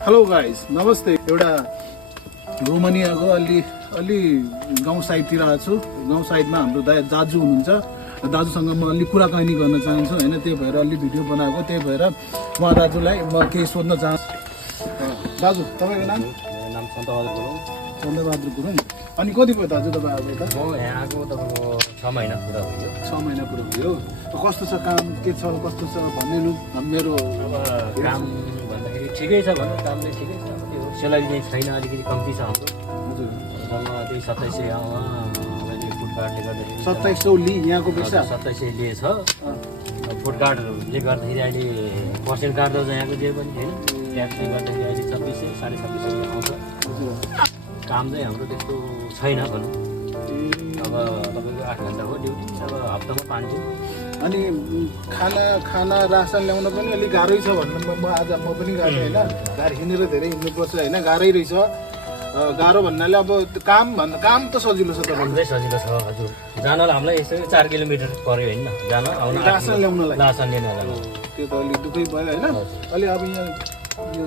Hello guys, नमस्ते। एउटा रोमानियाको अलि गाउँ साइडतिर आएको छु। गाउँ साइडमा हाम्रो दाजु हुनुहुन्छ। दाजुसँग म अलि कुराकानी गर्न चाहन्छु होइन, त्यही भएर अलि भिडियो बनाएको। त्यही भएर उहाँ दाजुलाई म केही सोध्न चाहन्छु। दाजु, तपाईँको नाम? मेरो नाम सन्तबहादुर गुरुङ। सन्तबहादुर गुरुङ। अनि कति भयो दाजु तपाईँ आएको यता? म यहाँ आएको तपाईँको 6 महिना पुरा भयो। 6 महिना पुरा भयो। कस्तो छ काम, के छ, कस्तो छ भनिदिनु। मेरो अब काम भन्दाखेरि ठिकै छ भनौँ, काम चाहिँ ठिकै छ। त्यो सेलेरी चाहिँ छैन, अलिकति कम्ती छ हाम्रो। हजुर, जम्मा त्यही 2700 अहिले फुडकार्टले गर्दाखेरि 2700 लि यहाँको पैसा 2700 लिएछ। फुडकार्टहरूले गर्दाखेरि अहिले पर्सेन्ट काट्दा चाहिँ यहाँको जे पनि छैन। ट्याक्सले गर्दाखेरि अहिले 2600 2650 आउँछ। काम चाहिँ हाम्रो त्यस्तो छैन भनौँ। अब तपाईँको 8 घन्टा हो ड्युटी, अब हप्तामा 5 दिन। अनि खाना रासन ल्याउन पनि अलिक गाह्रै छ भन्नु। म आज म पनि गएको होइन, गाडी हिँडेर धेरै हिँड्नुपर्छ होइन, गाह्रै रहेछ। गाह्रो भन्नाले अब काम त सजिलो छ तपाईँको। हाम्रै सजिलो छ हजुर। जानलाई हामीलाई यसो 4 किलोमिटर पऱ्यो होइन, जान आउन रासन ल्याउनलाई रासन लिन जानु। त्यो त अलिक दुःखै भयो होइन। अलि अब यहाँ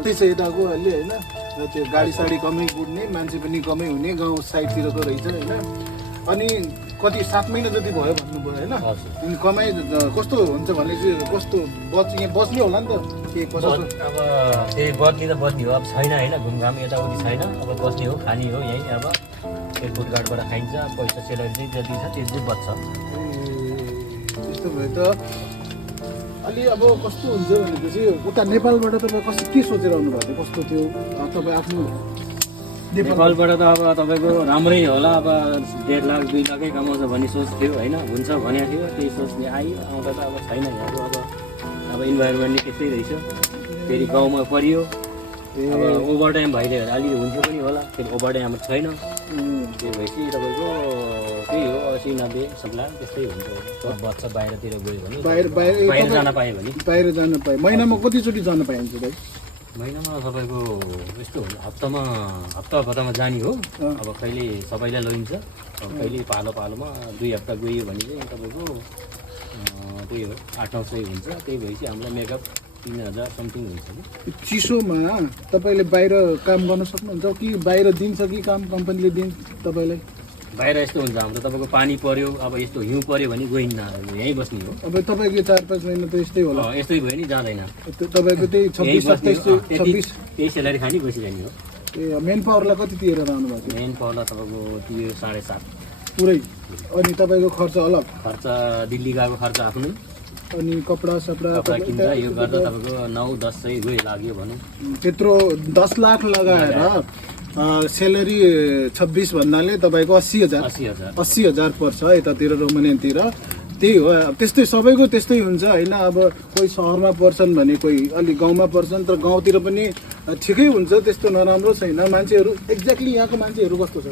त्यही छ यताको अलि होइन, त्यो गाडी साडी कमै कुद्ने, मान्छे पनि कमै हुने गाउँ साइडतिरको रहेछ होइन। अनि कति 7 महिना जति भयो भन्नुभयो होइन। अनि कमाइ कस्तो हुन्छ भने चाहिँ कस्तो यहाँ बस्ने होला नि त के कसो? अब त्यही बदली त बदली हो, अब छैन होइन, घुमघाम यताउति छैन। अब बस्ने हो, खाने हो यहीँ। अब त्यो फुडकार्टबाट खाइन्छ, पैसा सेलरी चाहिँ जति छ त्यति चाहिँ बच्छ। त्यस्तो भयो त अलि अब कस्तो हुन्छ भनेपछि उता नेपालबाट तपाईँ कस्तो के सोचेर आउनु भएको थियो? कस्तो थियो तपाईँ आफ्नो नेपालबाट त अब तपाईँको राम्रै होला, अब 1.5 लाख 2 लाखै कमाउँछ भन्ने सोच थियो होइन, हुन्छ भनेको थियो। त्यही सोचले आयो, आउँदा त अब छैन यहाँको। अब इन्भाइरोमेन्ट त्यस्तै रहेछ, फेरि गाउँमा परियो। अब ओभरटाइम भइदियो भने अलिक हुन्थ्यो पनि होला, फेरि ओभरटाइम हाम्रो छैन। त्यो भएपछि तपाईँको त्यही हो 80-90 सप्लाह त्यस्तै हुन्छ। बच्छ बाहिरतिर गयो भने, बाहिर जान पायो भने। बाहिर जान पाएँ। महिनामा कतिचोटि जान पाइन्छ दाइ? महिनामा तपाईँको यस्तो हो, हप्तामा जाने हो। अब कहिले सबैलाई लैन्छ, अब कहिले पालोमा 2 हप्ता गयो भने चाहिँ तपाईँको त्यही हो 800-900 हुन्छ। त्यही भएपछि हामीलाई मेकअप 3000 समथिङ हुन्छ कि। चिसोमा तपाईँले बाहिर काम गर्न सक्नुहुन्छ कि बाहिर दिन्छ कि काम कम्पनीले दिन्छ तपाईँलाई? बाहिर यस्तो हुन्छ हाम्रो, तपाईँको पानी पर्यो, अब यस्तो हिउँ पर्यो भने गइन्न, यहीँ बस्ने हो। अब तपाईँको 4-5 महिना त यस्तै होला। यस्तै भयो नि जाँदैन। तपाईँको त्यही 26-27 त्यही सेलेरी खाने बसिरहने हो। ए मेन पावरलाई कति तिरेर आउनु भएको थियो? मेन पावरलाई तपाईँको तियो 7.5 पुरै। अनि तपाईँको खर्च अलग? खर्च दिल्ली गएको खर्च आफ्नो, अनि कपडा किन्दा यो गर्दा तपाईँको 9-10 सय लाग्यो भनौँ। त्यत्रो 10 लाख लगाएर सेलेरी 26 भन्नाले तपाईँको 80,000 पर्छ यतातिर रोमानियातिर। त्यही हो, त्यस्तै सबैको त्यस्तै हुन्छ होइन। अब कोही सहरमा पर्छन् भने कोही अलिक गाउँमा पर्छन्, तर गाउँतिर पनि ठिकै हुन्छ, त्यस्तो नराम्रो छैन। मान्छेहरू एक्ज्याक्टली यहाँको मान्छेहरू कस्तो छ?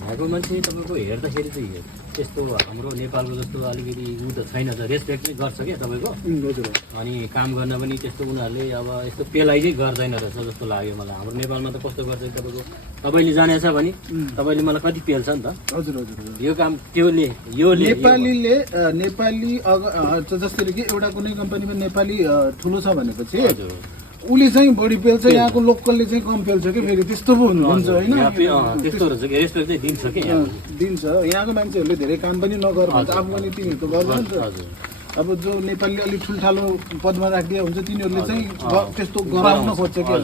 यहाँको मान्छे तपाईँको हेर्दाखेरि चाहिँ त्यस्तो हाम्रो नेपालको जस्तो अलिकति उ त छैन, त रेस्पेक्ट चाहिँ गर्छ क्या तपाईँको। हजुर। अनि काम गर्न पनि त्यस्तो उनीहरूले अब यस्तो पेलाइ चाहिँ गर्दैन रहेछ जस्तो लाग्यो मलाई। हाम्रो नेपालमा त कस्तो गर्छ तपाईँको, तपाईँले जानेछ भने तपाईँले मलाई कति पेल्छ नि त। हजुर हजुर। यो काम त्योले यो नेपाली जसरी कि एउटा कुनै कम्पनीमा नेपाली ठुलो छ भनेपछि उसले चाहिँ बढी पेल्छ, यहाँको लोकलले चाहिँ कम पेल्छ कि फेरि त्यस्तो पो हुन्छ होइन। त्यस्तो रहेछ कि रेस्पेक्ट चाहिँ दिन्छ कि दिन्छ। यहाँको मान्छेहरूले धेरै काम पनि नगर भन्छ, आफू पनि तिनीहरू त गर्छ नि त। अब जो नेपालीले अलिक ठुल्ठालो पदमा राखिदिया हुन्छ तिनीहरूले चाहिँ त्यस्तो गराउन खोज्छ कि।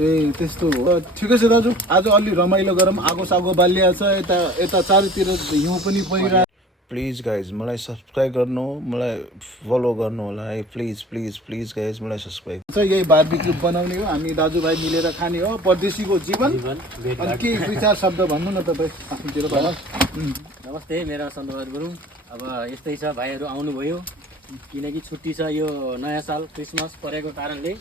ए त्यस्तो हो। ठिकै छ दाजु, आज अलि रमाइलो गरौँ। आगो सागो बालिया छ, यता चारैतिर हिउँ पनि परिरहेको। प्लिज गाइज मलाई सब्सक्राइब गर्नु, मलाई फलो गर्नु होला है। प्लिज गाइज मलाई सब्सक्राइब। यही बारबिक्यू बनाउने हो, हामी दाजुभाइ मिलेर खाने हो। परदेशीको जीवन। अनि के 2-4 शब्द भन्नु न तपाईँ आफ्नोतिर। नमस्ते, मेरो सन्तबहादुर गुरुङ। अब यस्तै छ, भाइहरू आउनुभयो किनकि छुट्टी छ, यो नयाँ साल क्रिसमस परेको कारणले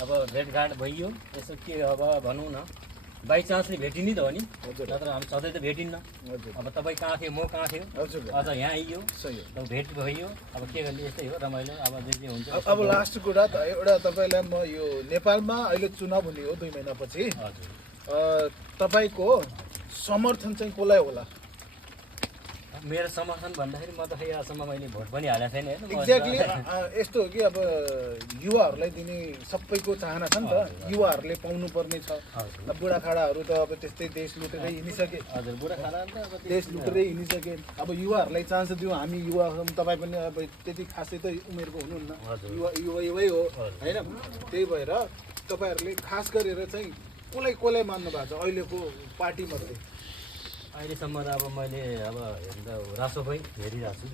अब भेटघाट भइयो। यसो के अब भनौँ न, बाई चान्सले भेटिने त हो नि, नत्र हामी सधैँ त भेटिन्न। अब तपाईँ कहाँ थियो, म कहाँ थियो, अझ यहाँ आइयो, भेट भयो। अब के गर्ने, यस्तै हो, रमाइलो। अब जे हुन्छ। अब लास्ट कुरा एउटा तपाईँलाई म यो नेपालमा अहिले चुनाव हुने हो 2 महिनापछि। तपाईँको समर्थन चाहिँ कसलाई होला? मेरो समर्थन भन्दाखेरि म त खै यहाँसम्म मैले भोट पनि हालेको छैन होइन एक्ज्याक्टली यस्तो हो कि अब युवाहरूलाई दिने सबैको चाहना छ नि त युवाहरूले पाउनुपर्ने छ अब बुढाखाडाहरू त अब त्यस्तै देश लुटेरै हिँडिसके हजुर बुढाखाला त अब देश लुटेरै हिँडिसके अब युवाहरूलाई चान्स दिउँ हामी युवा छौँ तपाईँ पनि अब त्यति खासै त उमेरको हुनुहुन्न युवै हो होइन त्यही भएर तपाईँहरूले खास गरेर चाहिँ कसलाई मान्नु भएको छ अहिलेको पार्टीमध्ये अहिलेसम्म त अब मैले अब हेर्नु त रासोपै हेरिरहेको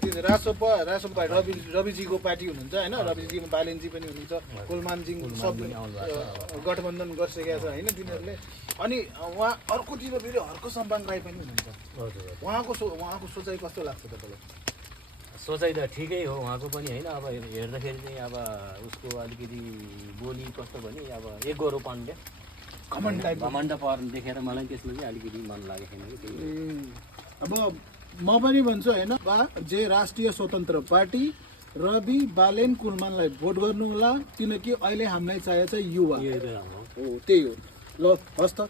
छु रासोपा रविजीको पार्टी हुनुहुन्छ होइन रविजी बालेनजी पनि हुनुहुन्छ कुलमानजी सब गठबन्धन गरिसकेका छ होइन तिनीहरूले अनि उहाँ अर्कोतिर फेरि हर्क सम्पाङ राई पनि हुनुहुन्छ उहाँको सोचाइ कस्तो लाग्छ तपाईँलाई सोचाइ त ठिकै हो उहाँको पनि होइन अब हेर्दाखेरि चाहिँ अब उसको अलिकति बोली कस्तो भने अब एक गोरो पाण्डे घमण्ड पर देखेर मलाई त्यसमा चाहिँ अलिकति मन लागेको छैन कि अब म पनि भन्छु होइन जे राष्ट्रिय स्वतन्त्र पार्टी रवि बालेन कुलमानलाई भोट गर्नु होला किनकि अहिले हामीलाई चाहिएको छ युवा हो त्यही हो ल हस् त